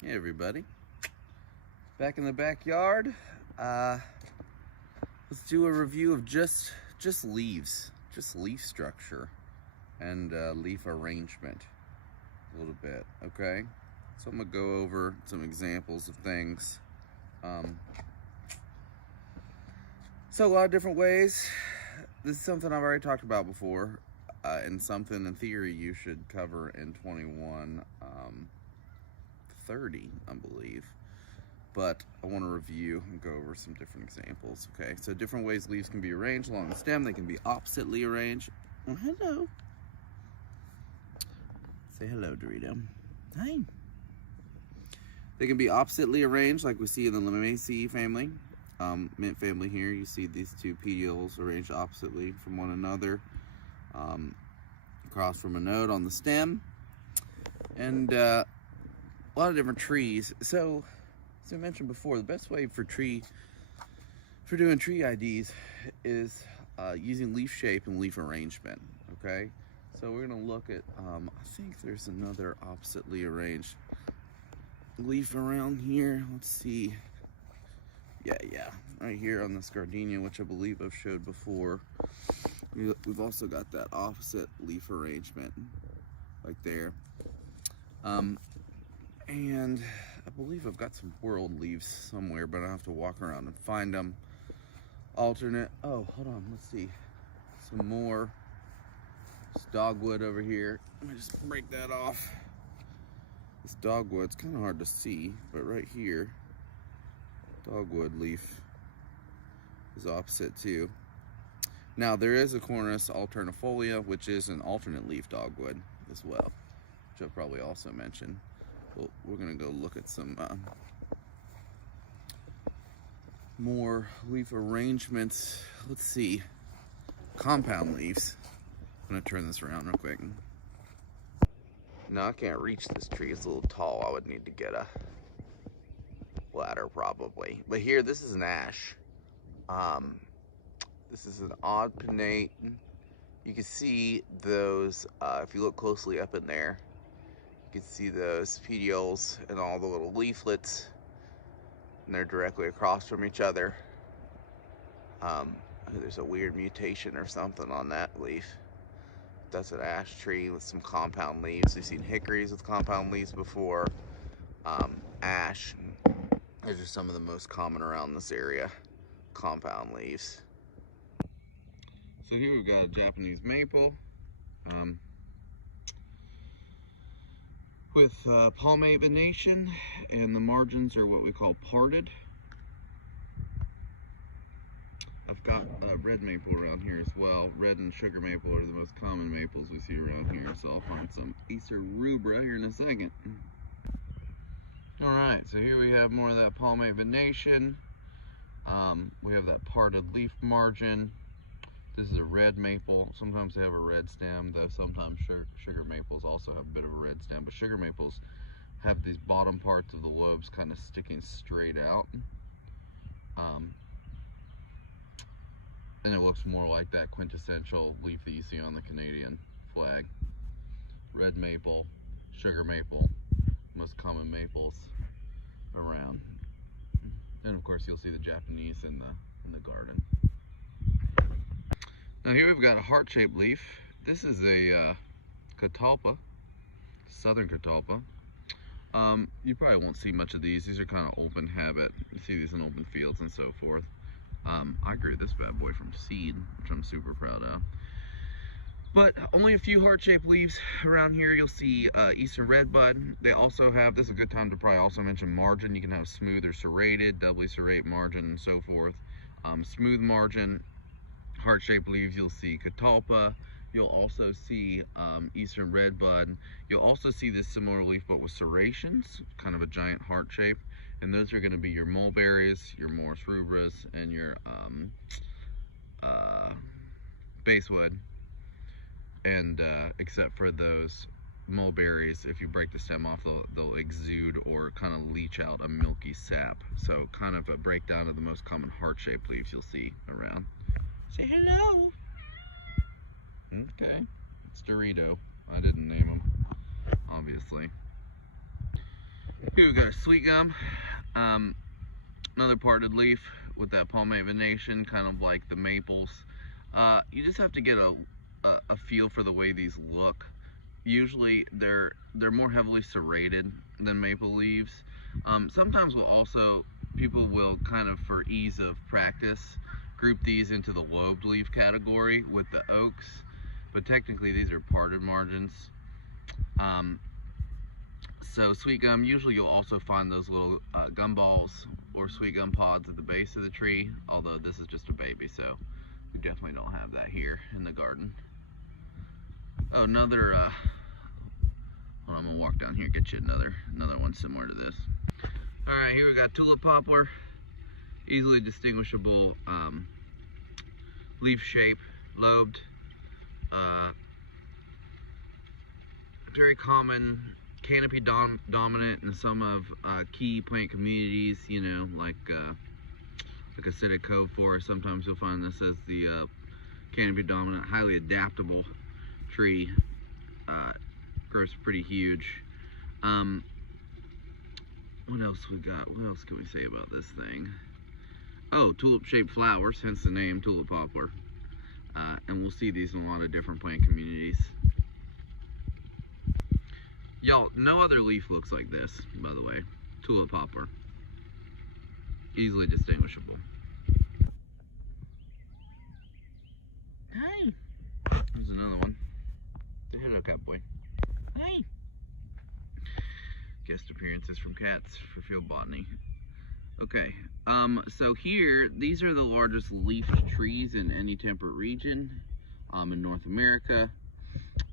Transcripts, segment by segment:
Hey everybody, back in the backyard. Let's do a review of just leaves, just leaf structure and leaf arrangement a little bit. Okay, so I'm gonna go over some examples of things. So a lot of different ways. This is something I've already talked about before, and something in theory you should cover in 2130, I believe. But I want to review and go over some different examples. Okay, so different ways leaves can be arranged along the stem. They can be oppositely arranged. Oh, hello. Say hello, Dorito. Hi. They can be oppositely arranged, like we see in the Lamiaceae family. Mint family here, you see these two petioles arranged oppositely from one another, across from a node on the stem, and a lot of different trees. So, as I mentioned before, the best way for doing tree IDs is using leaf shape and leaf arrangement. Okay, so we're gonna look at. I think there's another oppositely arranged leaf around here. Let's see. Yeah, right here on this gardenia, which I believe I've showed before. We've also got that opposite leaf arrangement right there. And I believe I've got some whorled leaves somewhere, but I have to walk around and find them. Alternate. Oh, hold on. Let's see. Some more. This dogwood over here. Let me just break that off. This dogwood's kind of hard to see, but right here, dogwood leaf is opposite too. Now there is a Cornus alternifolia, which is an alternate leaf dogwood as well, which I've probably also mentioned. Well, we're gonna go look at some more leaf arrangements. Let's see, compound leaves. I'm gonna turn this around real quick. No, I can't reach this tree. It's a little tall. I would need to get a ladder probably. But here, this is an ash. This is an odd pinnate. You can see those, if you look closely up in there, you can see those petioles and all the little leaflets, and they're directly across from each other. There's a weird mutation or something on that leaf. That's an ash tree with some compound leaves. We've seen hickories with compound leaves before. Ash. Those are some of the most common around this area, compound leaves. So here we've got a Japanese maple with palmate venation, and the margins are what we call parted. I've got red maple around here as well. Red and sugar maple are the most common maples we see around here, so I'll find some Acer rubra here in a second. Alright, so here we have more of that palmate venation. We have that parted leaf margin. This is a red maple. Sometimes they have a red stem, though sometimes sugar maples also have a bit of a red stem, but sugar maples have these bottom parts of the lobes kind of sticking straight out. And it looks more like that quintessential leaf that you see on the Canadian flag. Red maple, sugar maple, most common maples around. And of course you'll see the Japanese in the garden. Now here we've got a heart-shaped leaf. This is a catalpa, southern catalpa. You probably won't see much of these. These are kind of open habit. You see these in open fields and so forth. I grew this bad boy from seed, which I'm super proud of. But only a few heart-shaped leaves around here. You'll see Eastern redbud. They also have, this is a good time to probably also mention margin. You can have smooth or serrated, doubly serrate margin, and so forth. Smooth margin, heart-shaped leaves, you'll see catalpa. You'll also see Eastern redbud. You'll also see this similar leaf but with serrations, kind of a giant heart shape. And those are going to be your mulberries, your Morus rubras, and your basswood. And except for those mulberries, if you break the stem off, they'll exude or kind of leach out a milky sap. So kind of a breakdown of the most common heart-shaped leaves you'll see around. Say hello. Okay, it's Dorito. I didn't name him, obviously. Here we go, sweet gum. Another parted leaf with that palmate venation, kind of like the maples. You just have to get a feel for the way these look. Usually they're more heavily serrated than maple leaves. Sometimes people will kind of, for ease of practice, group these into the lobed leaf category with the oaks, but technically these are parted margins. So sweet gum, usually you'll also find those little gum balls or sweet gum pods at the base of the tree, although this is just a baby, so we definitely don't have that here in the garden. Oh, another, hold on, I'm gonna walk down here, get you another one similar to this. All right, here we got tulip poplar, easily distinguishable leaf shape, lobed, very common canopy dominant in some of key plant communities, you know, like Acidic Cove Forest. Sometimes you'll find this as the canopy dominant, highly adaptable tree. Grows pretty huge. What else we got? What else can we say about this thing? Oh, tulip-shaped flowers, hence the name tulip poplar. And we'll see these in a lot of different plant communities. Y'all, no other leaf looks like this, by the way. Tulip poplar. Easily distinguishable. Hey! There's another one. Hello, cowboy. Hey! Guest appearances from cats for field botany. Okay, so here, these are the largest leafed trees in any temperate region in North America.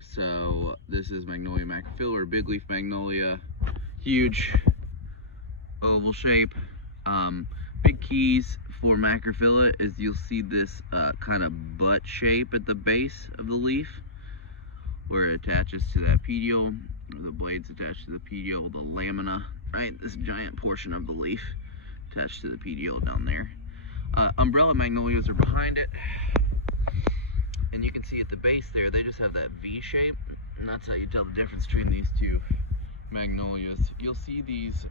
So this is Magnolia macrophylla, or big leaf magnolia. Huge oval shape. Big keys for macrophylla is you'll see this kind of butt shape at the base of the leaf where it attaches to that petiole, or the blades attached to the petiole, the lamina, right? This giant portion of the leaf attached to the petiole down there. Umbrella magnolias are behind it. And you can see at the base there, they just have that V shape, and that's how you tell the difference between these two magnolias. You'll see these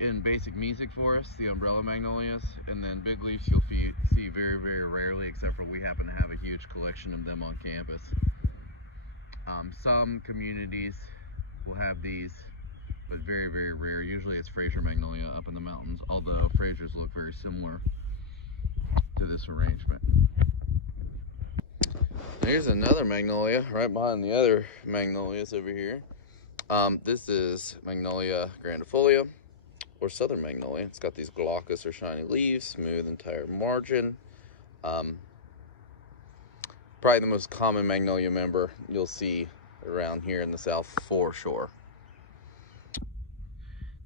in basic mesic forests, the umbrella magnolias, and then big leaves you'll see very, very rarely, except for we happen to have a huge collection of them on campus. Some communities will have these, but very, very rare. Usually it's Fraser magnolia up in the mountains, although Frasers look very similar to this arrangement. Here's another magnolia right behind the other magnolias over here. This is Magnolia grandifolia, or southern magnolia. It's got these glaucous or shiny leaves, smooth entire margin. Probably the most common magnolia member you'll see around here in the South foreshore.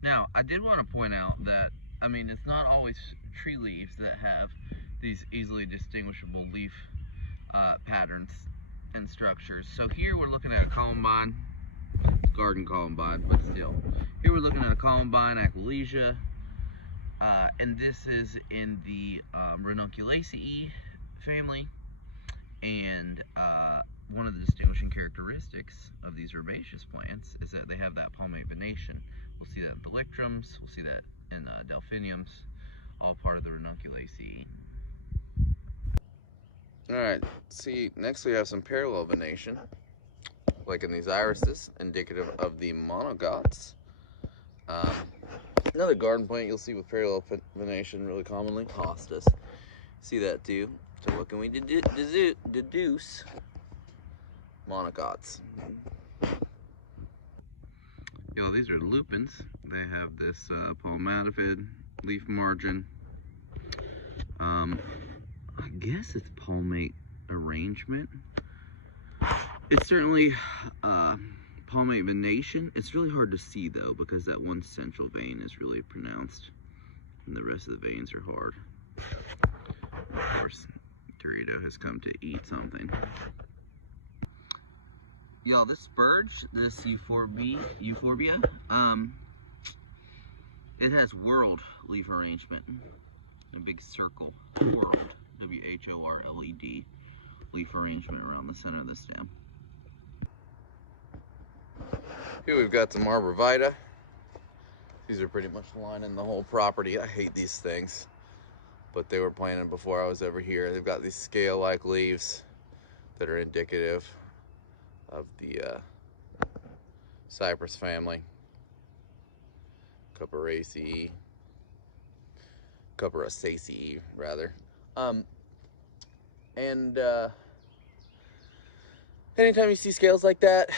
Now, I did want to point out that, I mean, it's not always tree leaves that have these easily distinguishable leaf patterns and structures. So here we're looking at a columbine, garden columbine, but still. Here we're looking at a columbine, Aquilegia, and this is in the Ranunculaceae family. And one of the distinguishing characteristics of these herbaceous plants is that they have that palmate venation. We'll see that in Thalictrums, we'll see that in Delphiniums, all part of the Ranunculaceae. Alright, see, next we have some parallel venation, like in these irises, indicative of the monogots. Another garden plant you'll see with parallel venation really commonly, hostas. See that too. So what can we deduce? Monocots. Yo, these are lupins. They have this palmatophyid leaf margin. I guess it's palmate arrangement. It's certainly palmate venation. It's really hard to see though, because that one central vein is really pronounced and the rest of the veins are hard. Of course, Dorito has come to eat something. Y'all, this spurge, this euphorbia, it has whorled leaf arrangement. A big circle, whorled, W-H-O-R-L-E-D, leaf arrangement around the center of the stem. Here we've got some arborvitae. These are pretty much lining the whole property. I hate these things, but they were planted before I was ever here. They've got these scale-like leaves that are indicative of the cypress family. Cupheraceae, rather. Anytime you see scales like that,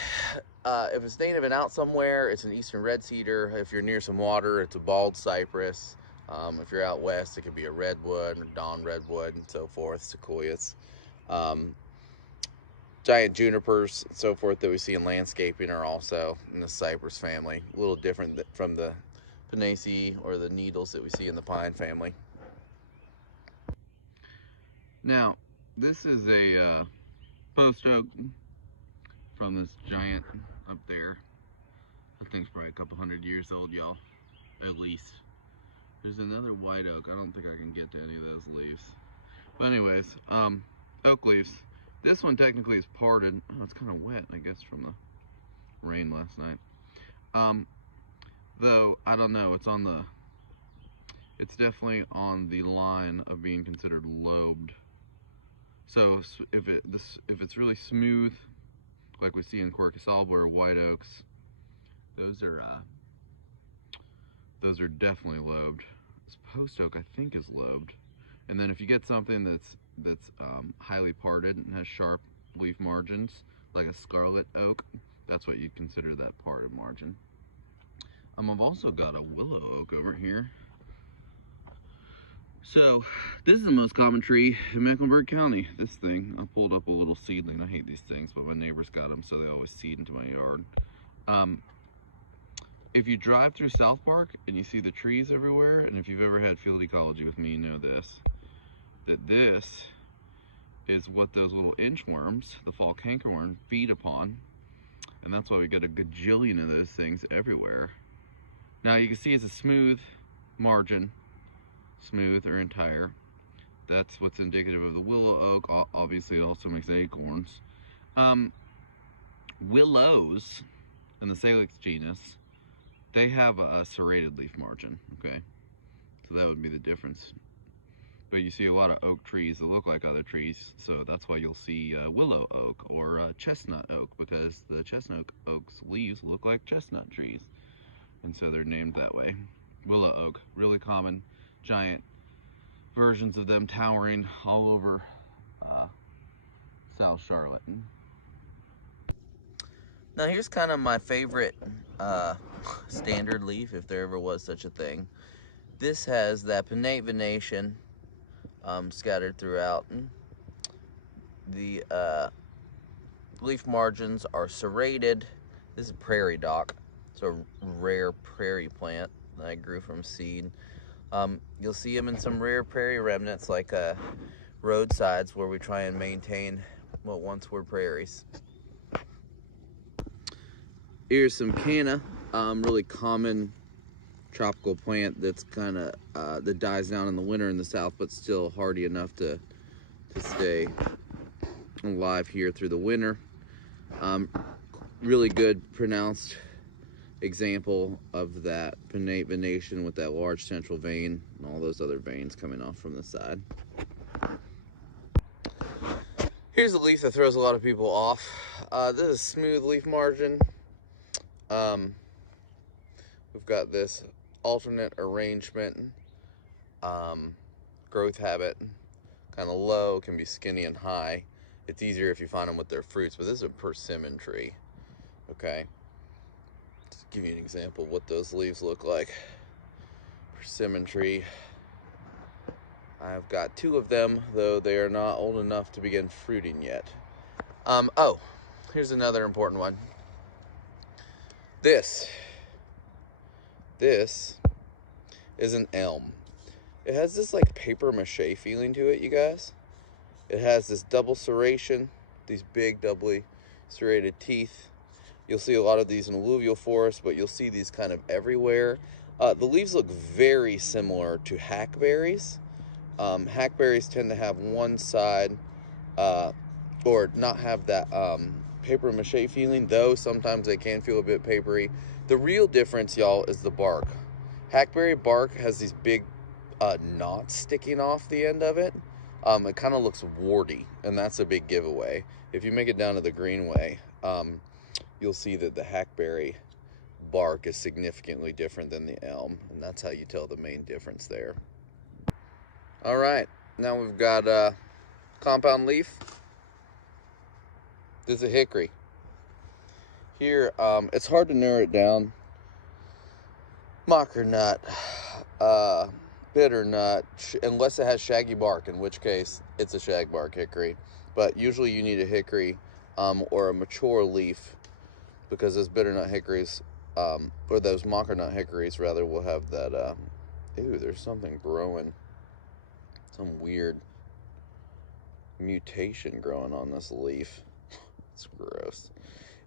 if it's native and out somewhere, it's an eastern red cedar. If you're near some water, it's a bald cypress. If you're out west, it could be a redwood, or dawn redwood, and so forth, sequoias. Giant junipers and so forth that we see in landscaping are also in the cypress family. A little different from the Pinaceae or the needles that we see in the pine family. Now, this is a post oak from this giant up there. I think it's probably a couple hundred years old, y'all, at least. There's another white oak. I don't think I can get to any of those leaves. But anyways, oak leaves. This one technically is parted. Oh, it's kind of wet, I guess, from the rain last night. Though, I don't know, it's definitely on the line of being considered lobed. So if it's really smooth, like we see in Quercus alba or white oaks, those are definitely lobed. This post oak, I think, is lobed. And then if you get something that's highly parted and has sharp leaf margins, like a scarlet oak, that's what you'd consider that parted margin. I've also got a willow oak over here. So this is the most common tree in Mecklenburg County. This thing, I pulled up a little seedling. I hate these things, but my neighbors got them, so they always seed into my yard. If you drive through South Park and you see the trees everywhere, and if you've ever had field ecology with me, you know that this is what those little inchworms, the fall cankerworm, feed upon. And that's why we got a gajillion of those things everywhere. Now you can see it's a smooth margin, smooth or entire. That's what's indicative of the willow oak. Obviously it also makes acorns. Willows in the Salix genus, they have a serrated leaf margin, okay? So that would be the difference. But you see a lot of oak trees that look like other trees, so that's why you'll see willow oak or chestnut oak, because the chestnut oak's leaves look like chestnut trees. And so they're named that way. Willow oak, really common, giant versions of them towering all over South Charlotte. Now here's kind of my favorite standard leaf, if there ever was such a thing. This has that pinnate venation scattered throughout. The leaf margins are serrated. This is prairie dock. It's a rare prairie plant that I grew from seed. You'll see them in some rare prairie remnants, like roadsides where we try and maintain what once were prairies. Here's some canna, really common tropical plant that's kind of that dies down in the winter in the south, but still hardy enough to stay alive here through the winter. Really good pronounced example of that pinnate venation with that large central vein and all those other veins coming off from the side. Here's a leaf that throws a lot of people off. This is smooth leaf margin. We've got this alternate arrangement, growth habit, kind of low, can be skinny and high. It's easier if you find them with their fruits, but this is a persimmon tree, okay? Just to give you an example of what those leaves look like. Persimmon tree. I've got 2 of them, though they are not old enough to begin fruiting yet. Oh, here's another important one. This is an elm. It has this like paper mache feeling to it, you guys. It has this double serration, these big doubly serrated teeth. You'll see a lot of these in alluvial forests, but you'll see these kind of everywhere. The leaves look very similar to hackberries. Hackberries tend to have one side, or not have that paper mache feeling, though sometimes they can feel a bit papery. The real difference, y'all, is the bark. Hackberry bark has these big knots sticking off the end of it. It kind of looks warty, and that's a big giveaway. If you make it down to the Greenway, you'll see that the hackberry bark is significantly different than the elm, and that's how you tell the main difference there. All right, now we've got compound leaf. This is a hickory. Here, it's hard to narrow it down. Mocker nut, bitter nut, unless it has shaggy bark, in which case it's a shag bark hickory. But usually you need a hickory or a mature leaf, because those bitter nut hickories, or those mocker nut hickories rather, will have that, ew, there's something growing. Some weird mutation growing on this leaf. It's gross.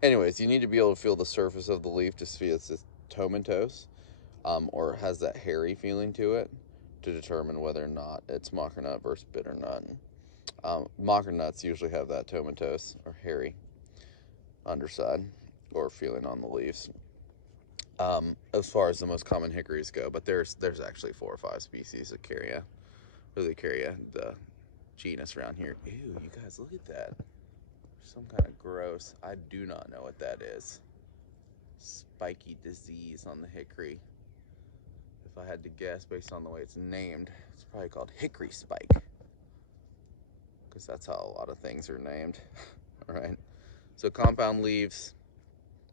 Anyways, you need to be able to feel the surface of the leaf to see if it's tomentose, or has that hairy feeling to it, to determine whether or not it's mocker nut versus bitter nut. Mocker nuts usually have that tomentose or hairy underside or feeling on the leaves. As far as the most common hickories go, but there's actually 4 or 5 species of Carya, the genus around here. Ew, you guys, look at that. Some kind of gross, I do not know what that is, spiky disease on the hickory. If I had to guess based on the way it's named, it's probably called hickory spike, because that's how a lot of things are named. All right, so compound leaves,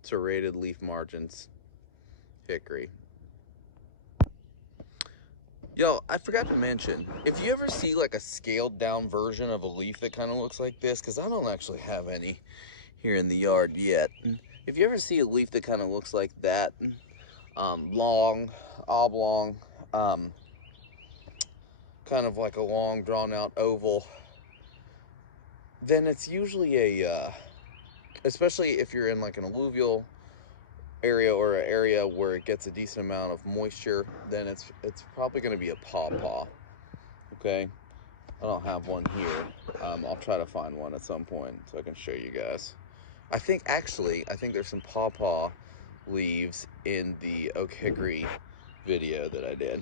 serrated leaf margins, hickory. Yo, I forgot to mention, if you ever see like a scaled down version of a leaf that kind of looks like this, because I don't actually have any here in the yard yet. If you ever see a leaf that kind of looks like that, long, oblong, kind of like a long drawn out oval, then it's usually especially if you're in like an alluvial area or an area where it gets a decent amount of moisture, then it's probably going to be a pawpaw. Okay, I don't have one here. I'll try to find one at some point so I can show you guys. I think there's some pawpaw leaves in the oak hickory video that I did.